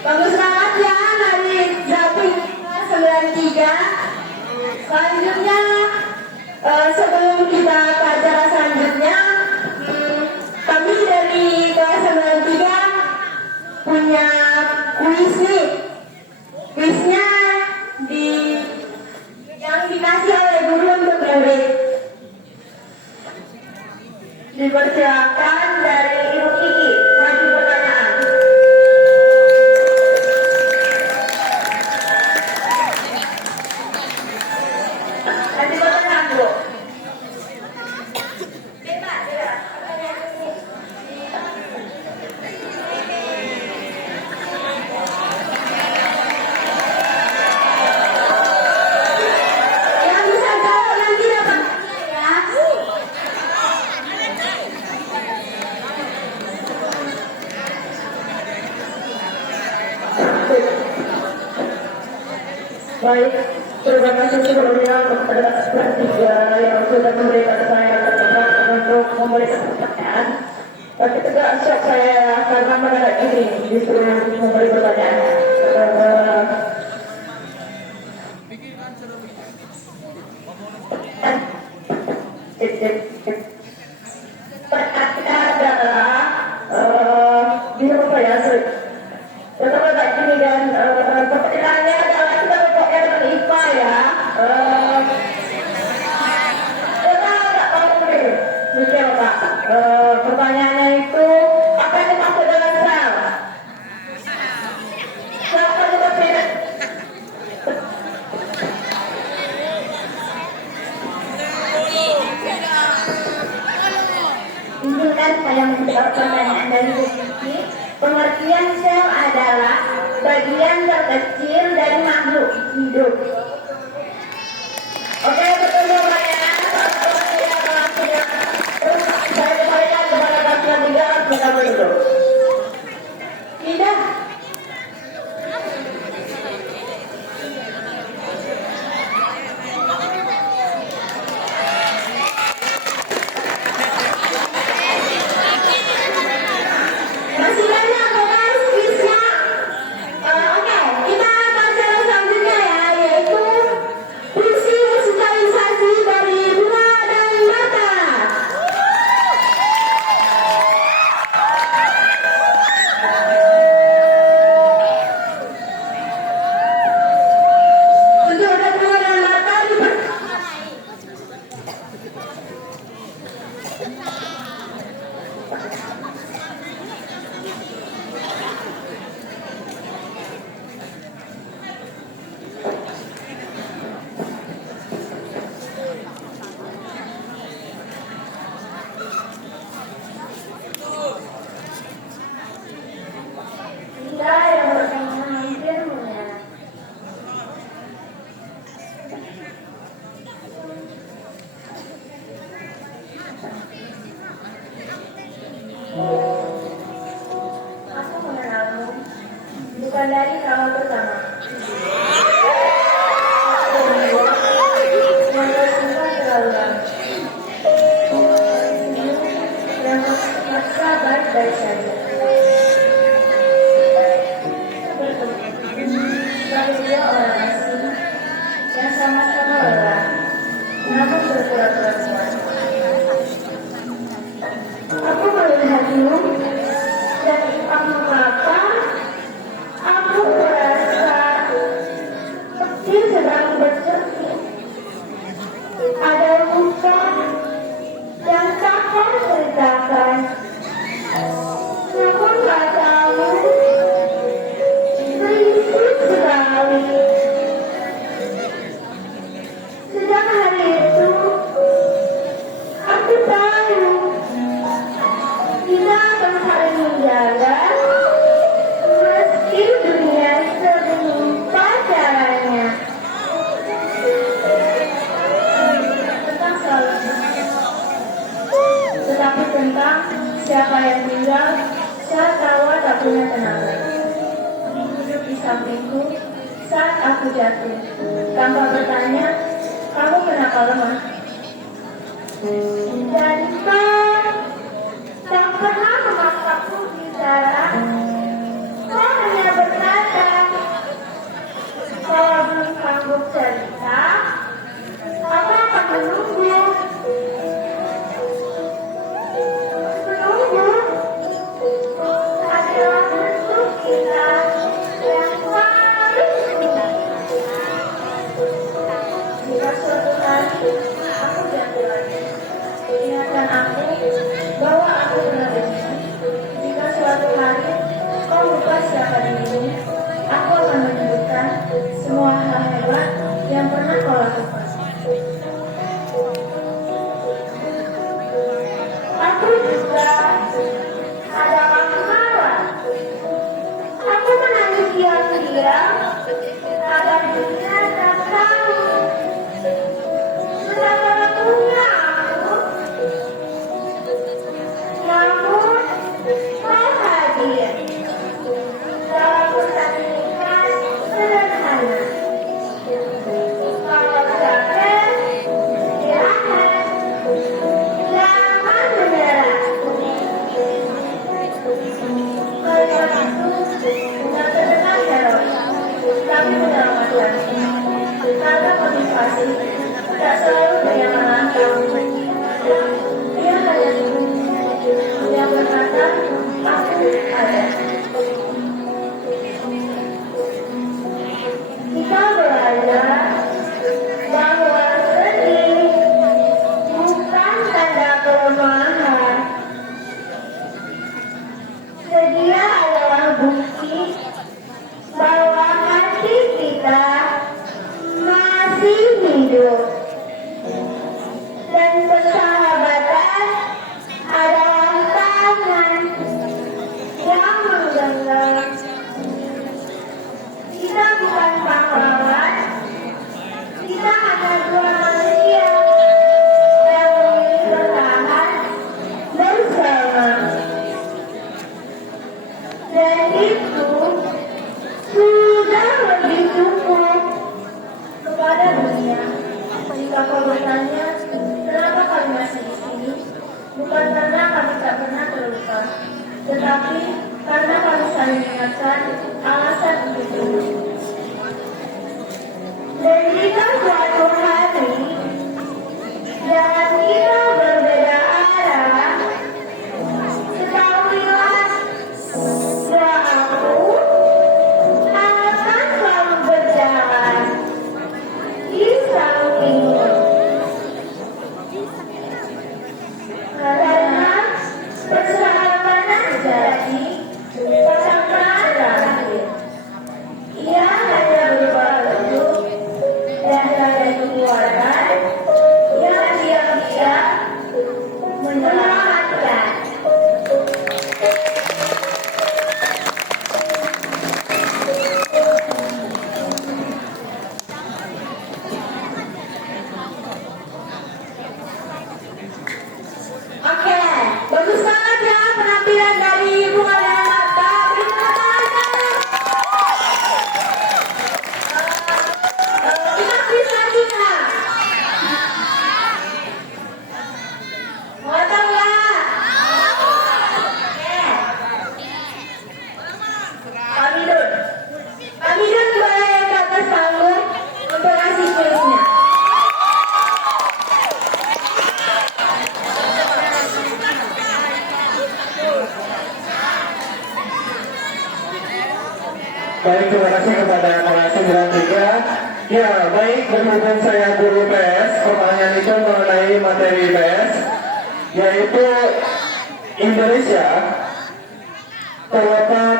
Bagus banget ya dari Zapin 93. Selanjutnya sebelum kita ke acara selanjutnya, kami dari kelas 93 punya kuis nih. Kuisnya yang dikasih oleh guru untuk murid. Dipersilakan dari Ibu Kiki maju pertanyaan. Maju pertanyaan, Bu. Bebas, ya. Yang bisa jawab nanti dapat ya. Baik, terima kasih sebelumnya kepada kelas 3 yang sudah memberikan saya kesempatan untuk memberikan pertanyaan. Tapi tidak shock saya karena mendadak ini disuruh memberi pertanyaan. Pertanyaan adalah di apa ya? Pertama kayak gini dan pertanyaannya adalah kita pakai IPA ya. Kita nggak tahu nih, mikir Pak. Pertanyaannya itu apa yang dimaksud dengan sel? Sel apa yang dimaksud? Izinkan saya menjawab pertanyaan dari Bu Kiki. Pengertian sel adalah bagian terkecil dari makhluk hidup. Oke, betul jawabannya. Terus saya kembalikan kepada kelas 3 kita berhidup. Tidak. Masih banyak guys kuisnya. Oke, kita ke acara selanjutnya ya, yaitu puisi musikalisasi dari Bunga dan Mata. Untuk ada Bunga dan Mata Anda yang bertanya hampir mulia. Aku mengenalmu bukan dari kawal pertama. Yang tersimpan terlalu lama. Yang maksa baik-baik saja. Lalu dia orang asing yang sama-sama lelah, namun berpura-pura kuat. Aku melihatmu dan aku mengapa aku merasa petir sedang bercermin. Ada luka yang tak kau ceritakan. Namun katamu berisik sekali. Sejak hari itu, aku tahu kita akan saling menjaga meski dunia sedemikian caranya. Tentang selalu, tetapi tentang siapa yang tinggal saat tawa tak punya tenaga. Duduk di sampingku saat aku jatuh. Tanpa bertanya, kamu kenapa lemah? Dan kau tak pernah memaksaku bicara. Kau hanya bertanya siapa dirimu, aku akan menyebutkan semua hal hebat yang pernah kau lakukan. Aku juga adalah Mawar. Aku menangis diam-diam agar dunia tak tahu betapa rapuhnya aku. Namun kau hadir dalam pertandingan sederhana. Kalau capek, istirahat, jangan menyerah. Kalimat itu bukan terdengar heroik, tapi menyelamatkan. Karena motivasi tidak selalu bernyaman langkah. Dia hanya yang berkata, aku ada. Kita belajar bahwa sedih bukan tanda kelemahan. Sedia adalah bukti bahwa hati kita masih hidup. Dan persahabatan adalah tangan yang menggenggam. Kita bukan pahlawan, kita hanya dua manusia yang memilih bertahan bersama. Dan itu sudah lebih cukup kepada dunia. Jika kau bertanya, kenapa kami masih di sini? Bukan karena kami tak pernah terluka, tetapi karena kami saling mengingatkan alasan untuk hidup. Dan jika suatu hari jalan kita berbeda arah, ketahuilah bahwa aku akan selalu berjalan di sampingmu. Karena persahabatan jadi pasangan terakhir. Ia hanya berupa bentuk dan ada keluarga yang diam-diam menyelamatkan. Oke, bagus banget ya penampilan dari Bunga dan Mata. Beri tepuk tangan. Kita kuis lagi nggak? Mau tahu nggak? Oke. Pak Midun boleh ke atas panggung untuk ngasih kuisnya. Baik, terima kasih kepada kelas 93. Ya, baik, berhubung saya guru PS, pertanyaan itu mengenai materi PS, yaitu Indonesia terletak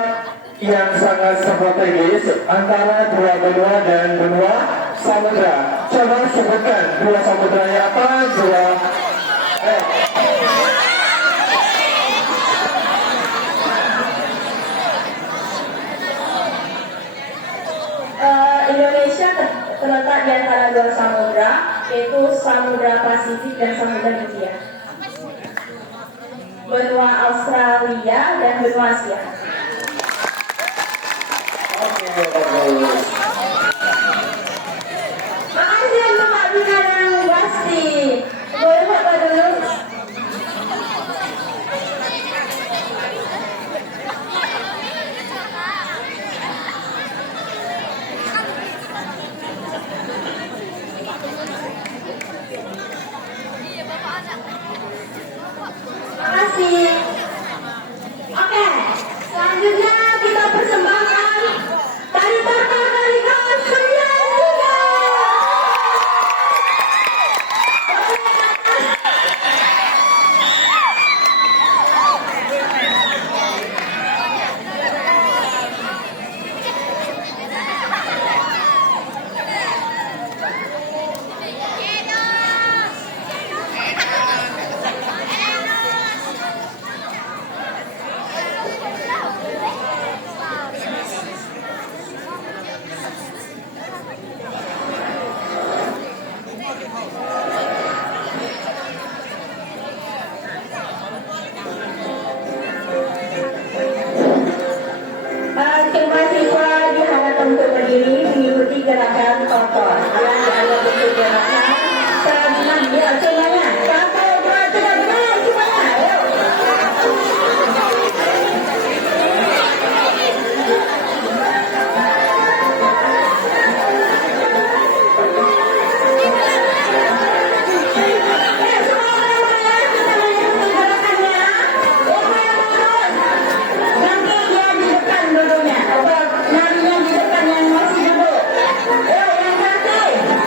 yang sangat strategis antara dua benua dan benua samudra. Coba sebutkan dua samudranya apa? Indonesia terletak di antara dua samudra, yaitu Samudra Pasifik dan Samudra Hindia. Benua Australia dan benua Asia. Oke, bagus. Makasih untuk Pak Bina dan Basti. Boleh foto dulu? Makasih. Oke, selanjutnya kita persembahkan tari tortor silakan tonton. Yang ada berkegiatan, tenang ya semuanya. Satu, dua, tiga, benar semuanya. Ayo. Nanti dia di depan duduknya. Coba larinya di depan yang masih duduk. Ayo yang cantik.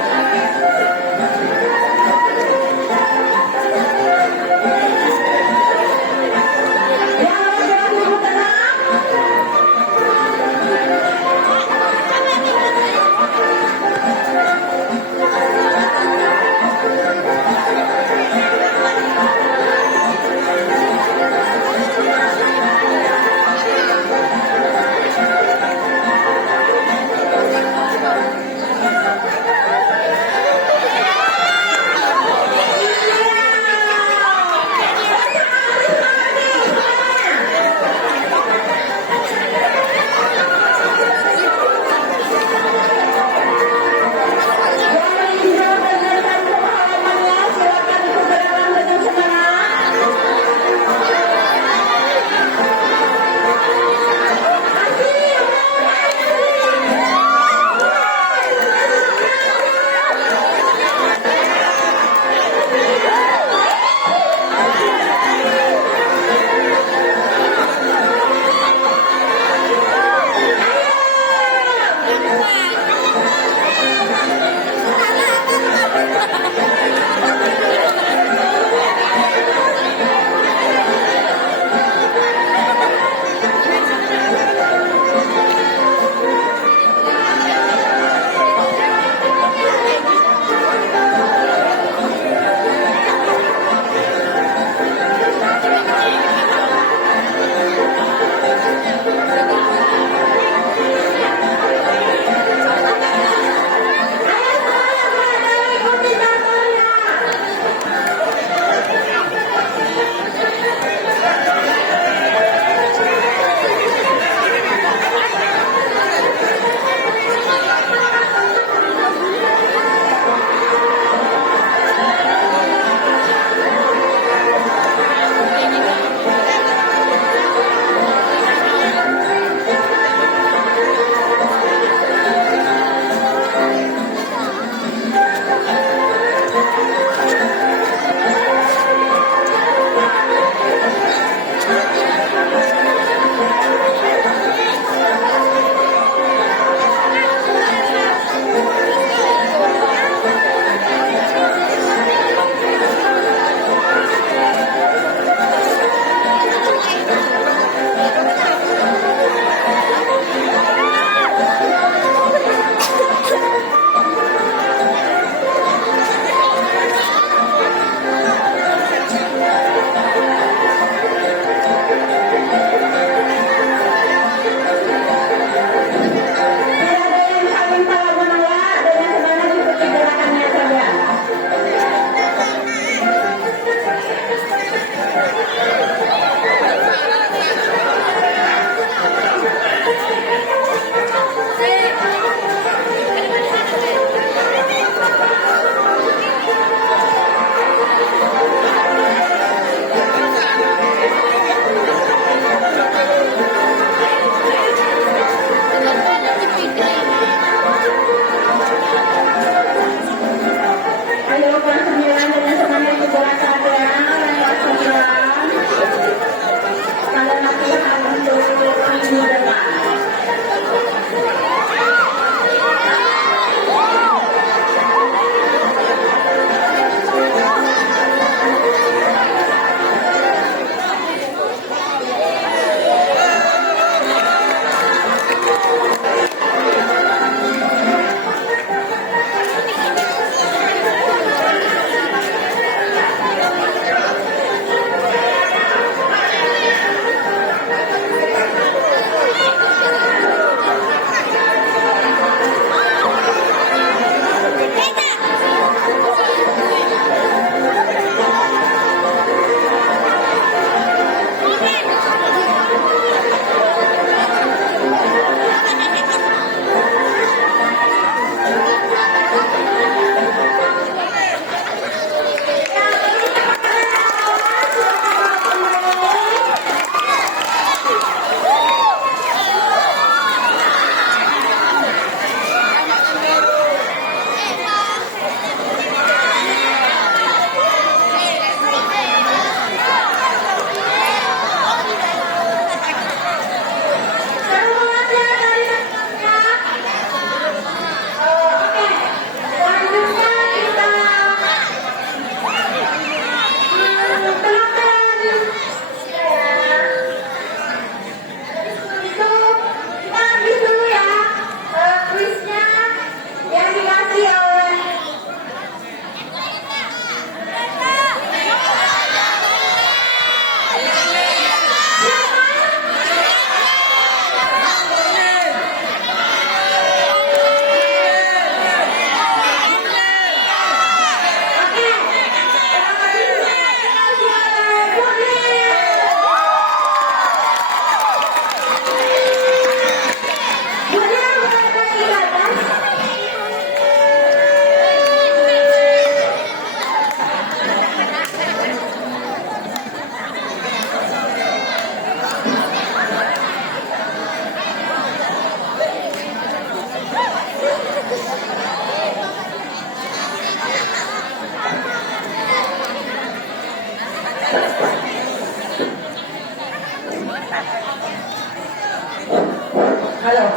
Halo,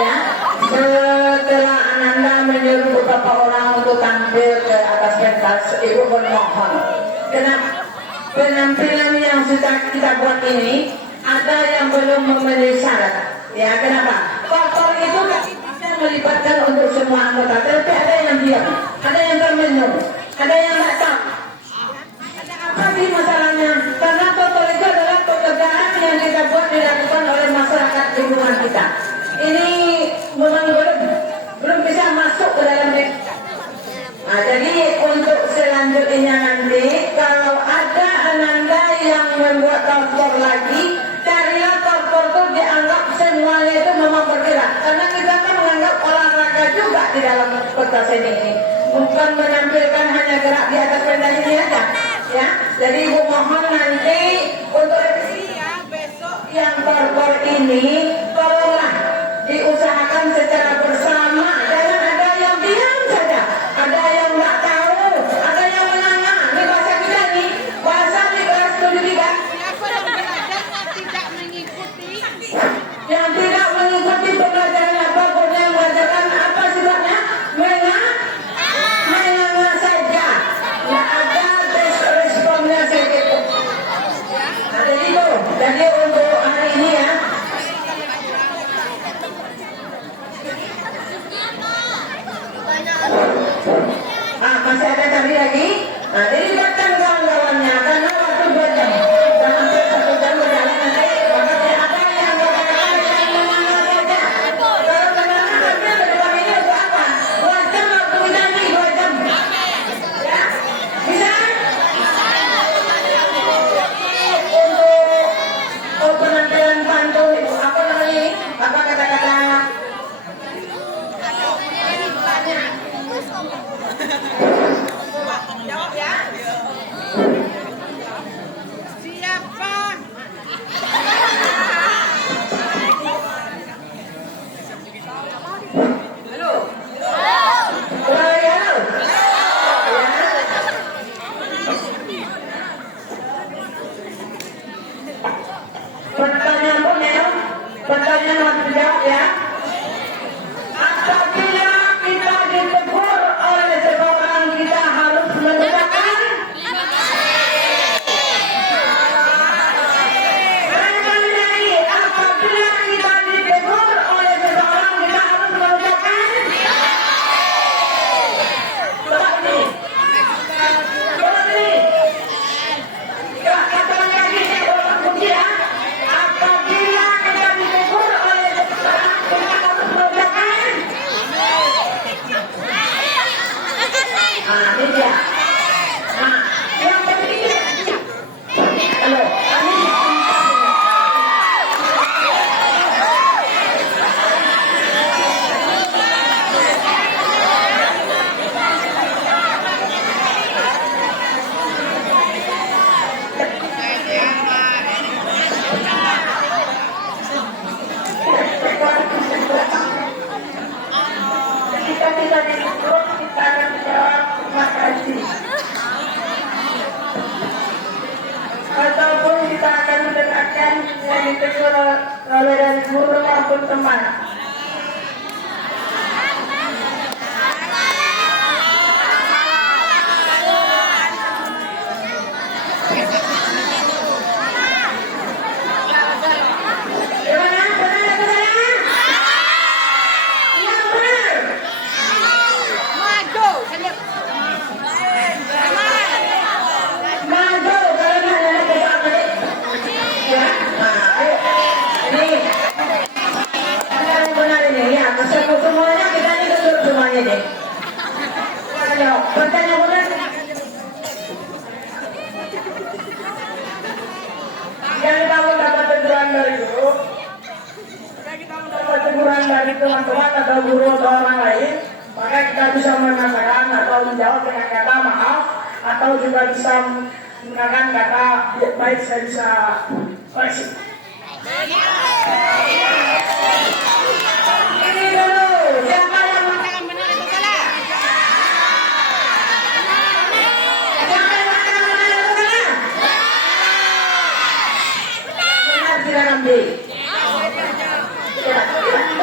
ya. Setelah Ananda menyuruh beberapa orang untuk tampil ke atas pentas, Ibu bermohon. Kenapa? Penampilan yang sudah kita buat ini ada yang belum memenuhi syarat. Ya, kenapa? Faktor itu bisa melibatkan untuk semua anggota, tapi ada yang diam, ada yang termenung, ada yang tak tahu. Apa sih masalahnya? Karena faktor itu adalah pekerjaan yang kita buat dilakukan oleh masyarakat lingkungan kita. Ini memang belum bisa masuk ke dalam Nah, jadi untuk selanjutnya nanti kalau ada Ananda yang membuat tortor lagi, carilah tortor itu dianggap semuanya itu memang bergerak. Karena kita kan menganggap olahraga juga di dalam kota seni ini. Bukan menampilkan hanya gerak di atas pentas ini aja. Ya, jadi Ibu mohon nanti untuk besok yang tortor ini tolonglah diusahakan secara bersama. Jangan ada yang diam saja, ada yang nggak tahu, ada yang menanya. Ini bahasa kita nih, bahasa di kelas 73. Siapa yang belajar tidak mengikuti? Yang tidak mengikuti pembelajaran apa, guru yang mengajarkan apa sifatnya? Menganga saja. Nggak ada responnya sedikit. Nah, jadi itu. Jadi untuk hari ini ya. Masih ada tadi lagi. Nah, jadi buatkan kawan-kawannya karena waktu 2 jam. Jangan sampai 1 jam berjalan nanti. Makanya ada yang berkata yang menanggal saja. Kalau menanggal nanti berdepan ini untuk apa? 2 jam waktu nyanyi 2 jam. Ya, bisa? Untuk penampilan pantun apa namanya? Apa kata-kata? Jawab ya. Siapa? Halo. Halo. Pertanyaan pun ya, pertanyaan harus dijawab ya. Apabila kita ditegur oleh seseorang, kita harus mengucapkan. Kembali lagi, apabila kita ditegur oleh seseorang, kita harus mengucapkan. Coba ini. Coba ini. Kata lagi, orang kunci ya. Apabila kita ditegur oleh seseorang, kita harus mengucapkan. Ini dia. Nah, yang penting halo, ketika kita ditegur, kita akan menjawab terima kasih. Ataupun kita akan mendekatkan yang ditegur oleh dari guru maupun teman. Gimana? Benar? Yang benar. Maju. Maju karena ada kita balik. Ya, nah, ayo. Ini yang benar ini ya. Bersama semuanya kita ini duduk semuanya deh. Ayo, pertanyaan benar. Yang kamu dapat teguran dari guru, dapat teguran dari teman-teman atau guru atau orang lain, maka kita bisa mengatakan atau menjawab dengan kata maaf, atau juga bisa menggunakan kata baik saya bisa koreksi. Ini dulu, siapa yang Mengatakan benar itu salah. siapa yang mengatakan benar itu salah? Benar, silakan B. Coba.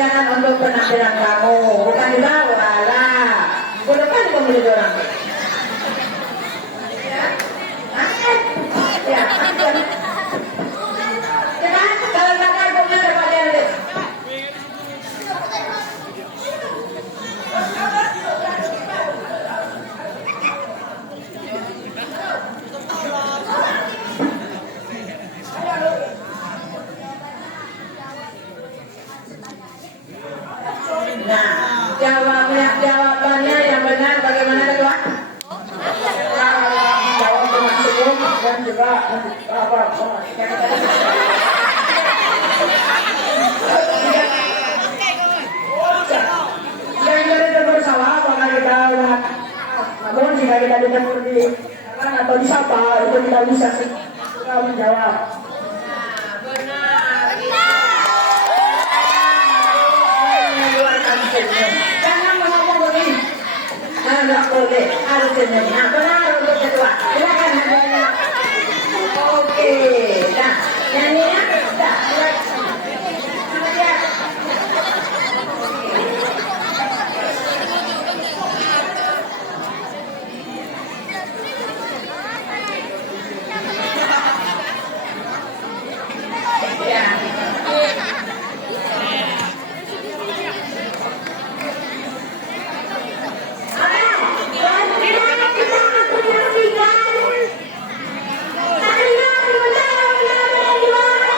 hadiahkan untuk penampilan kamu, bukan dibawa lah. Bukan kan dibeli orang. Ya, ya. Coba kalau bakar punya dapat dia. Nah, jawabannya yang benar bagaimana ketua? Jawab dengan senyum dan juga apa? Jangan kita bersalah apakah kita namun jika kita ditegur di atau disapa itu kita bisa segera menjawab. Jangan ngomong begini. Nggak boleh, harus senyum. Nah, benar untuk ketua. Silakan hadiahnya. Oke, nah, nyanyinya, dah, sama dia. Ya. Terima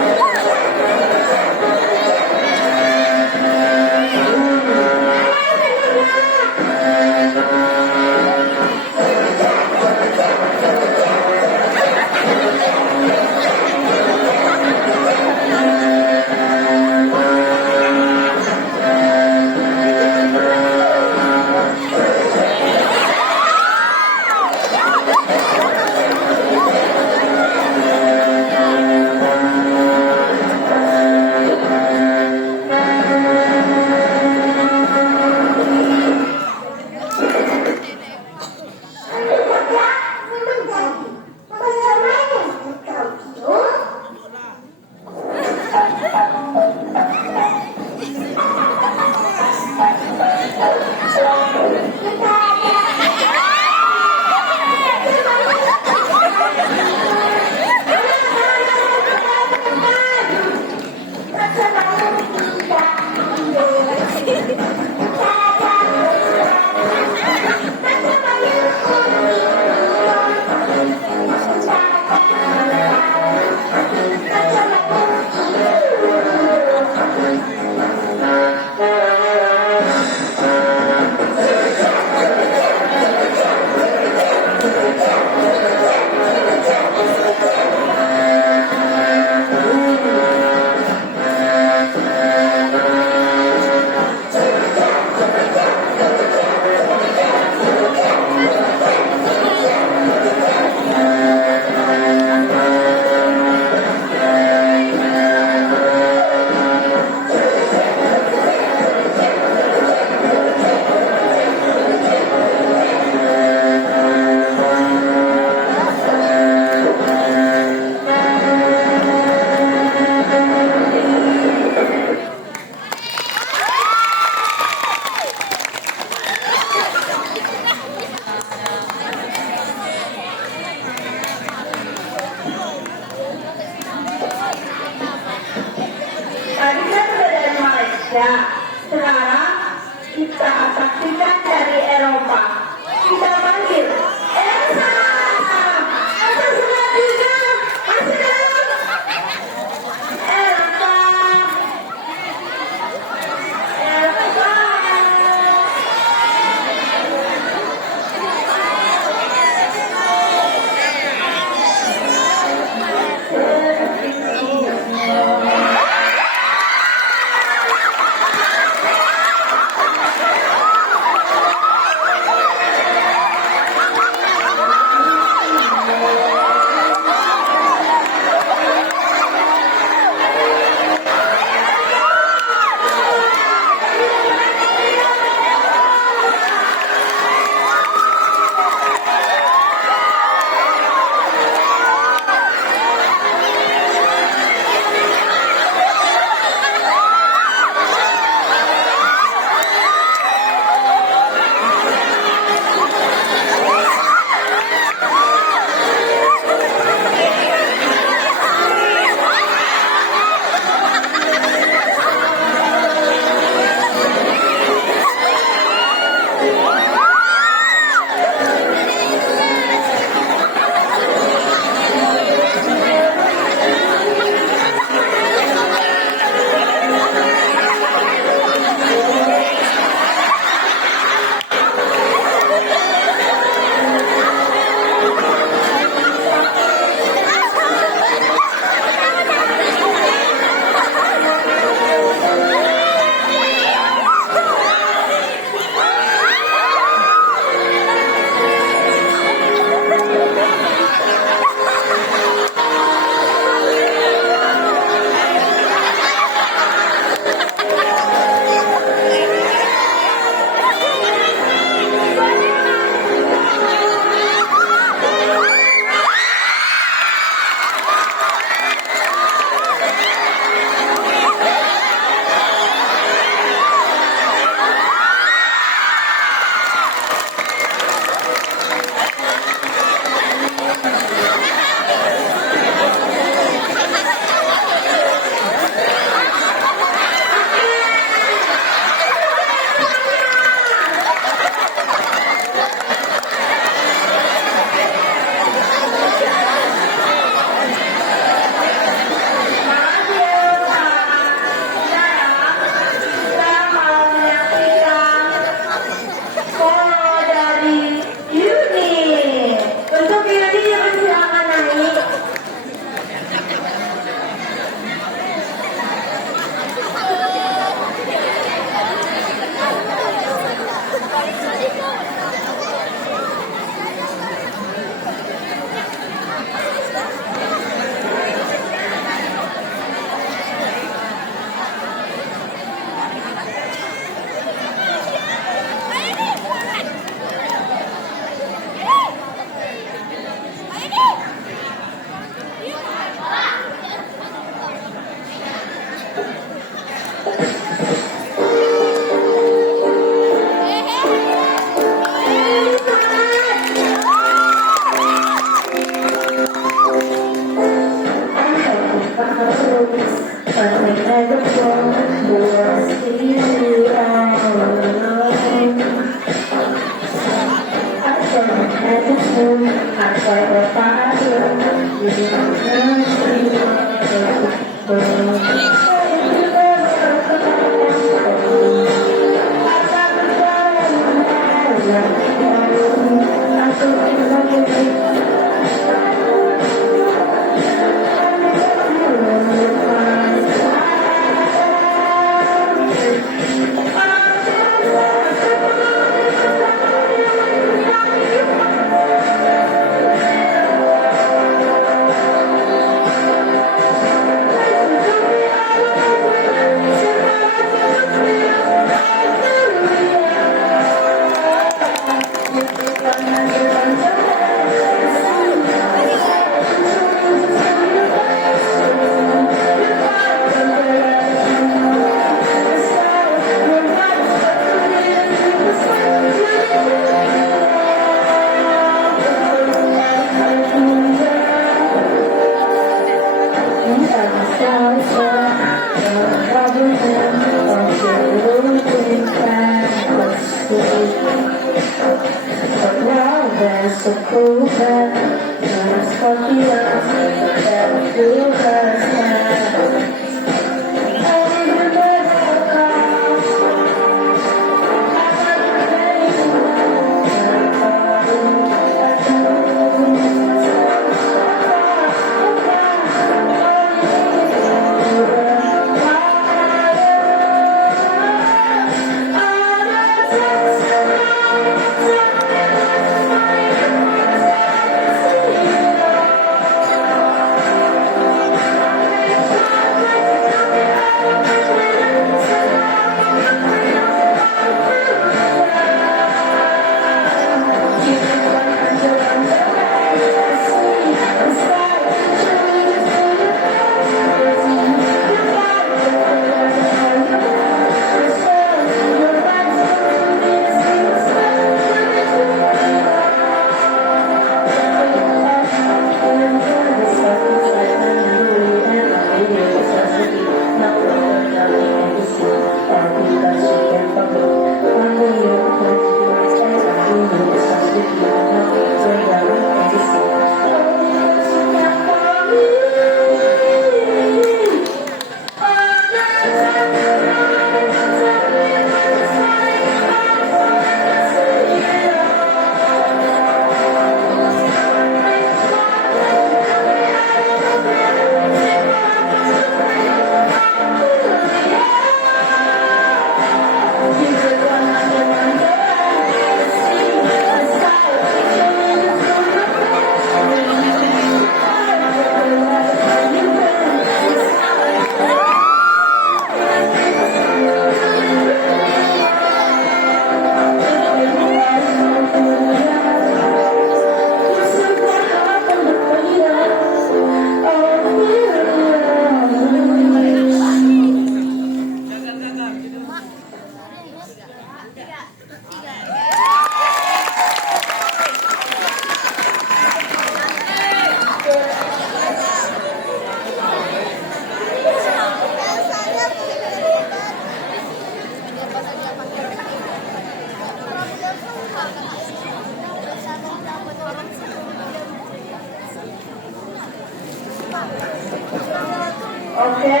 Oke,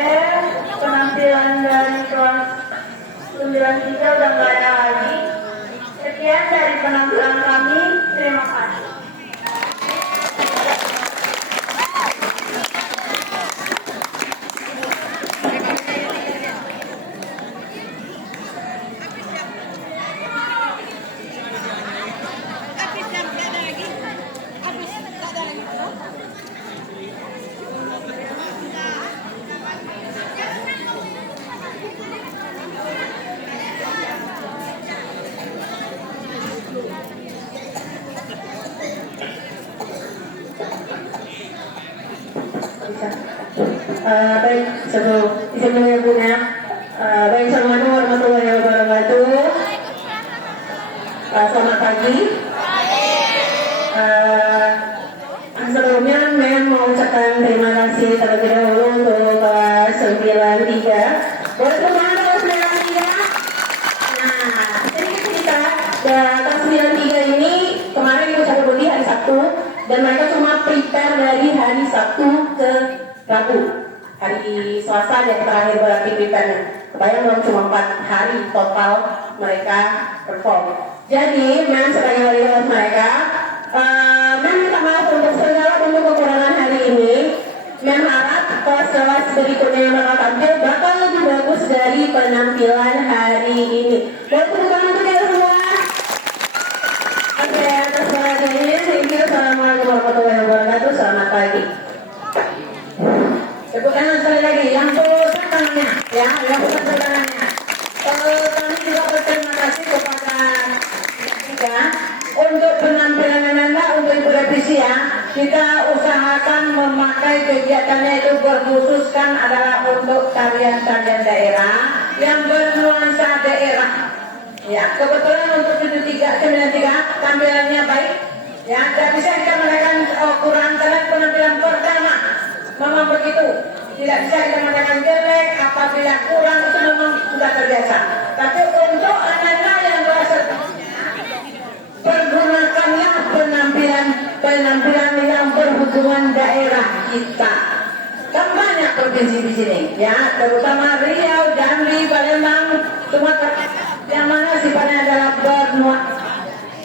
penampilan dari kelas 93 udah nggak ada lagi. Sekian dari penampilan kami. Terima kasih. Habis jam tak ada lagi. Habis tak ada lagi. Baik, sebelumnya punya baik, assalamualaikum warahmatullahi wabarakatuh. Selamat pagi. Sebelumnya saya mau ucapkan terima kasih terlebih dahulu untuk kelas 93. Boleh kemana kelas 93? Nah, sedikit cerita, kelas 93 ini kemarin Ibu Catur Budi hari Sabtu, dan mereka cuma prepare dari hari Sabtu ke Rabu. Hari Selasa yang terakhir berarti prepare-nya. Kebayang dong, cuma 4 hari total mereka perform. Jadi, memang sebagai wali kelas mereka, memang minta maaf untuk segala bentuk kekurangan hari ini. Memang harap kelas-kelas berikutnya yang bakal tampil bakal lebih bagus dari penampilan hari ini. Boleh tepuk tangan untuk kita semua? Oke, atas perhatiannya, thank you. Assalamualaikum warahmatullahi wabarakatuh. Selamat pagi. Tepuk tangan sekali lagi, yang pusat tangannya, ya, yang pusat tangannya. Kami juga berterima kasih kepada kita untuk penampilan Anda, untuk Ibu Revisi ya. Kita usahakan memakai kegiatannya itu berkhususkan adalah untuk tarian-tarian daerah yang bernuansa daerah. Ya, kebetulan untuk 93 tampilannya baik. Ya, tidak bisa kita mengatakan kurang karena penampilan pertama. Memang begitu, tidak bisa kita mengatakan jelek. Apabila kurang itu memang sudah terbiasa. Tapi untuk anak-anak yang merasa pergunakanlah penampilan dengan daerah kita. Kan banyak provinsi di sini, ya, terutama Riau, Jambi, Palembang, Sumatera. Yang mana sifatnya adalah